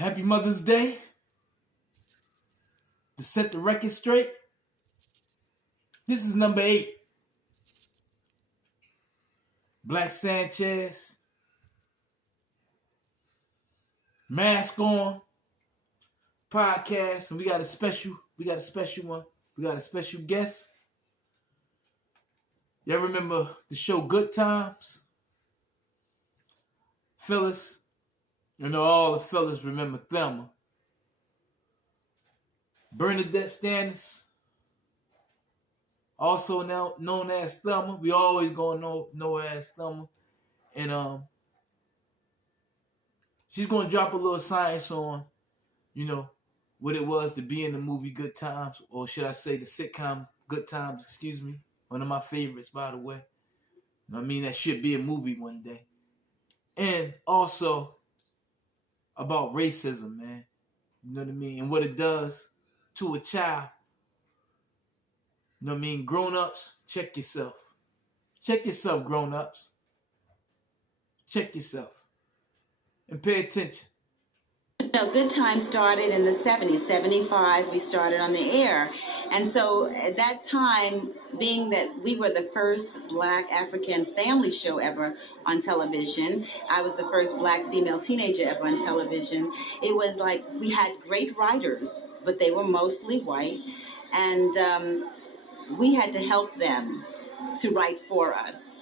Happy Mother's Day. To set the record straight, this is number 8. BLACC SANCHEZ. Mask on. Podcast. And we got a special one. We got a special guest. Y'all remember the show Good Times? Fellas, you know all the fellas remember Thelma. Bernadette Stannis, also now known as Thelma. We always gonna know her as Thelma. And she's gonna drop a little science on, what it was to be in the movie Good Times, or should I say the sitcom Good Times, excuse me. One of my favorites, by the way. I mean, that should be a movie one day. And also about racism, man. You know what I mean? And what it does to a child. You know what I mean? Grown-ups, check yourself. Check yourself, grown-ups. Check yourself. And pay attention. Good Times started in the 70s, 75, we started on the air. And so at that time, being that we were the first Black African family show ever on television, I was the first Black female teenager ever on television, it was like we had great writers, but they were mostly white. And we had to help them to write for us.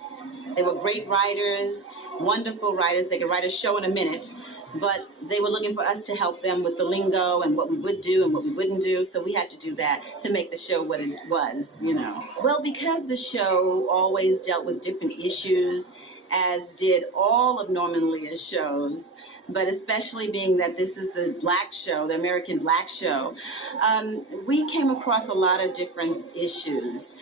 They were great writers, wonderful writers. They could write a show in a minute. But they were looking for us to help them with the lingo and what we would do and what we wouldn't do. So we had to do that to make the show what it was, Well, because the show always dealt with different issues, as did all of Norman Lear's shows, but especially being that this is the Black show, the American Black show, we came across a lot of different issues.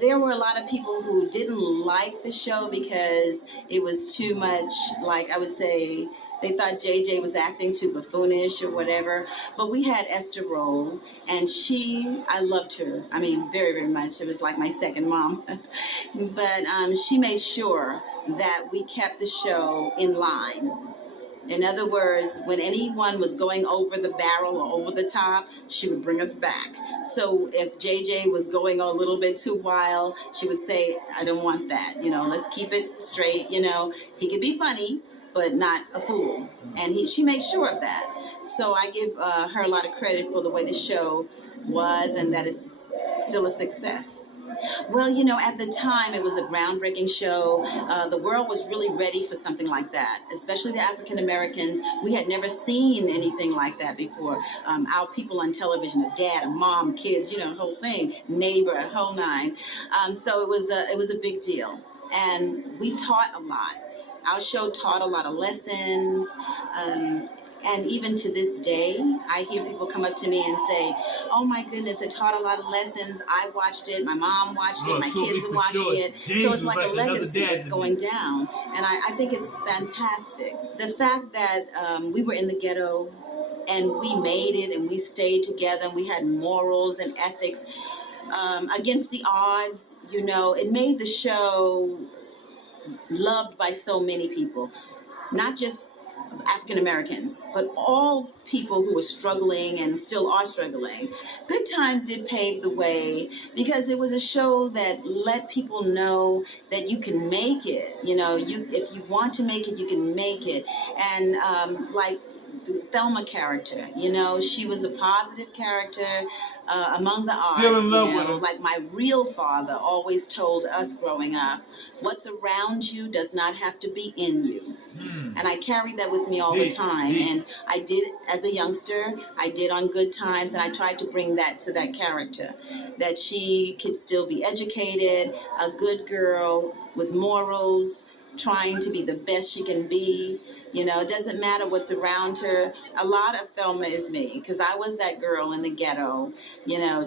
There were a lot of people who didn't like the show because it was too much, like I would say, they thought JJ was acting too buffoonish or whatever. But we had Esther Roll, and I loved her. I mean, very, very much. It was like my second mom. But she made sure that we kept the show in line. In other words, when anyone was going over the barrel or over the top, she would bring us back. So if JJ was going a little bit too wild, she would say, I don't want that. Let's keep it straight. He could be funny, but not a fool. And she made sure of that. So I give her a lot of credit for the way the show was, and that is still a success. Well, at the time, it was a groundbreaking show. The world was really ready for something like that, especially the African Americans. We had never seen anything like that before. Our people on television, a dad, a mom, kids, the whole thing, neighbor, a whole nine. So it was a big deal. And we taught a lot. Our show taught a lot of lessons. And even to this day, I hear people come up to me and say, oh my goodness, it taught a lot of lessons. I watched it, my mom watched it, my kids are watching it. So it's like a legacy that's going down. And I think it's fantastic. The fact that we were in the ghetto and we made it and we stayed together and we had morals and ethics against the odds, it made the show loved by so many people. Not just African Americans, but all people who were struggling and still are struggling. Good Times did pave the way because it was a show that let people know that you can make it. If you want to make it, you can make it. And like the Thelma character, she was a positive character among the odds. Still in love with him. Like my real father always told us growing up, what's around you does not have to be in you. And I carried that with me all the time. And I did, as a youngster, I did on Good Times, and I tried to bring that to that character, that she could still be educated, a good girl with morals, trying to be the best she can be. It doesn't matter what's around her. A lot of Thelma is me, because I was that girl in the ghetto,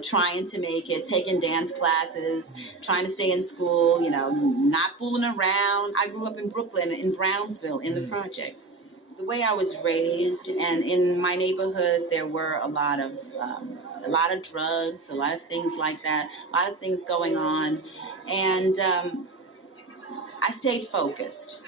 trying to make it, taking dance classes, trying to stay in school, not fooling around. I grew up in Brooklyn, in Brownsville, in the projects. The way I was raised, and in my neighborhood, there were a lot of drugs, a lot of things like that, a lot of things going on. And I stayed focused.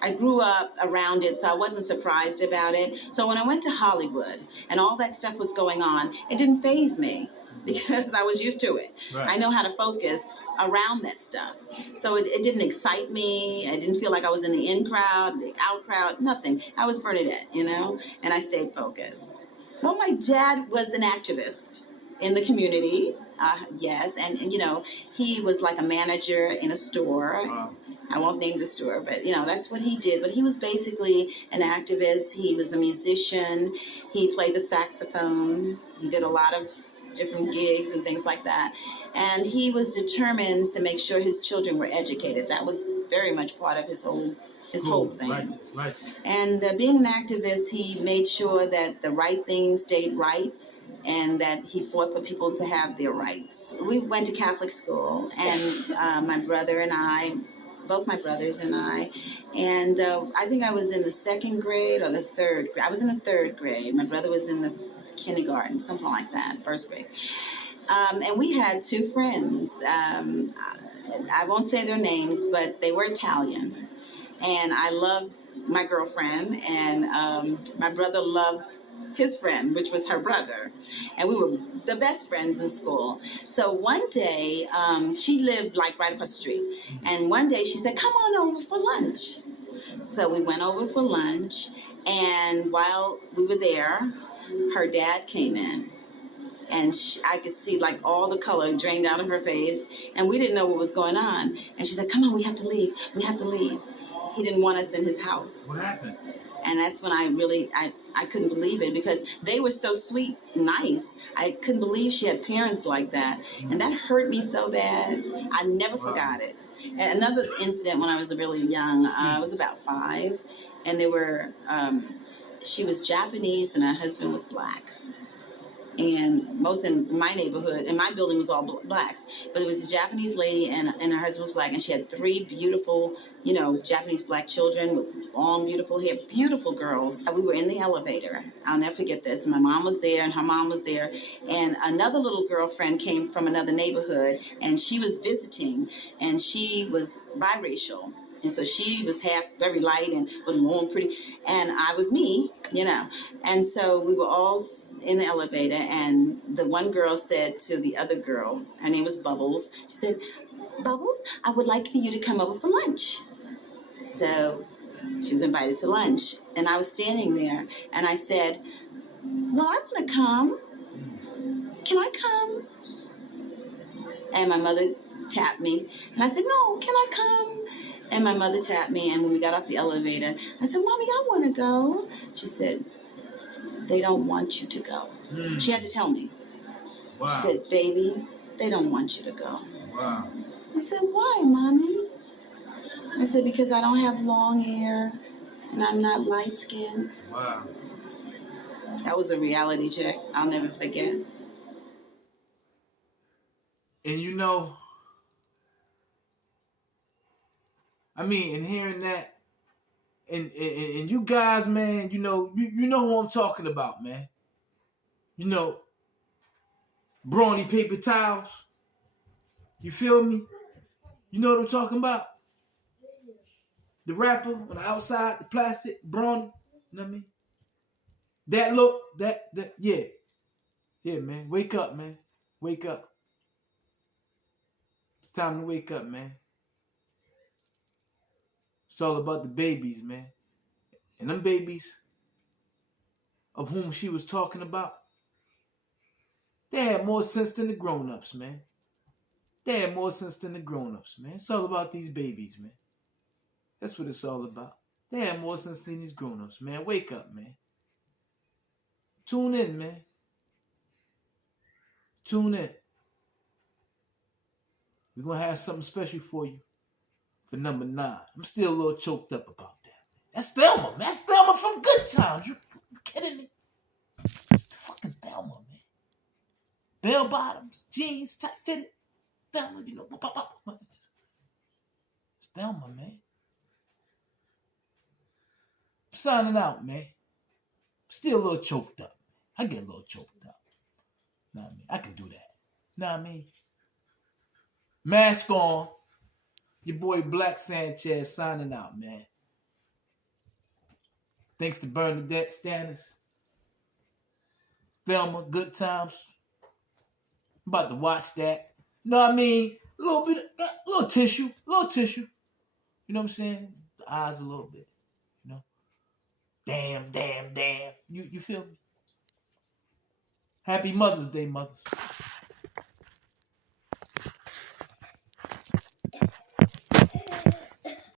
I grew up around it, so I wasn't surprised about it. So when I went to Hollywood and all that stuff was going on, it didn't faze me because I was used to it. Right. I know how to focus around that stuff. So it didn't excite me. I didn't feel like I was in the in crowd, the out crowd, nothing. I was Bernadette, you know, and I stayed focused. Well, my dad was an activist in the community. Yes, and you know, he was like a manager in a store. I won't name the store, but you know, that's what he did. But he was basically an activist. He was a musician. He played the saxophone. He did a lot of different gigs and things like that. And he was determined to make sure his children were educated. That was very much part of his whole thing. Right. And being an activist, he made sure that the right thing stayed right and that he fought for people to have their rights. We went to Catholic school, and my brother and I, both my brothers and I think I was in the second grade or the third grade. I was in the third grade. My brother was in the kindergarten, something like that, first grade. And we had two friends. I won't say their names, but they were Italian. And I loved my girlfriend, and my brother loved his friend, which was her brother. And we were the best friends in school. So one day, she lived like right across the street. And one day she said, come on over for lunch. So we went over for lunch. And while we were there, her dad came in. And I could see like all the color drained out of her face. And we didn't know what was going on. And she said, come on, we have to leave. We have to leave. He didn't want us in his house. What happened? And that's when I couldn't believe it, because they were so sweet, nice. I couldn't believe she had parents like that. And that hurt me so bad. I never forgot it. And another incident when I was really young, I was about 5, and she was Japanese and her husband was black. And most in my neighborhood, in my building was all blacks, but it was a Japanese lady and her husband was black, and she had 3 beautiful, you know, Japanese black children with long, beautiful hair, beautiful girls. We were in the elevator. I'll never forget this. My mom was there and her mom was there, and another little girlfriend came from another neighborhood, and she was visiting, and she was biracial. And so she was very light and warm, pretty, and I was me, you know. And so we were all in the elevator, and the one girl said to the other girl, her name was Bubbles, she said, Bubbles, I would like for you to come over for lunch. So she was invited to lunch, and I was standing there, and I said, well, I want to come. Can I come? And my mother tapped me, and I said, no, can I come? And my mother tapped me, and when we got off the elevator, I said, Mommy, I want to go. She said, they don't want you to go. She had to tell me. Wow. She said, baby, they don't want you to go. Wow. I said, why, Mommy? I said, because I don't have long hair, and I'm not light-skinned. Wow. That was a reality check I'll never forget. And you know, I mean, and hearing that, and you guys, man, you know who I'm talking about, man. You know, brawny paper towels. You feel me? You know what I'm talking about? The wrapper on the outside, the plastic, brawny. You know what I mean? That look, yeah. Yeah, man. Wake up, man. Wake up. It's time to wake up, man. It's all about the babies, man. And them babies of whom she was talking about, they had more sense than the grown-ups, man. They had more sense than the grown-ups, man. It's all about these babies, man. That's what it's all about. They had more sense than these grown-ups, man. Wake up, man. Tune in, man. Tune in. We're going to have something special for you for number 9. I'm still a little choked up about that. That's Thelma, man. That's Thelma from Good Times. You kidding me? It's the fucking Thelma, man. Bell bottoms, jeans, tight fitted. Thelma, you know. It's Thelma, man. I'm signing out, man. Still a little choked up. I get a little choked up. Know what I mean? I can do that. Know what I mean? Mask on. Your boy BLACC Sanchez signing out, man. Thanks to Bernadette Stannis. Thelma, Good Times. I'm about to watch that. You know what I mean? A little bit, a little tissue. You know what I'm saying? The eyes a little bit. You know? Damn. You feel me? Happy Mother's Day, mothers.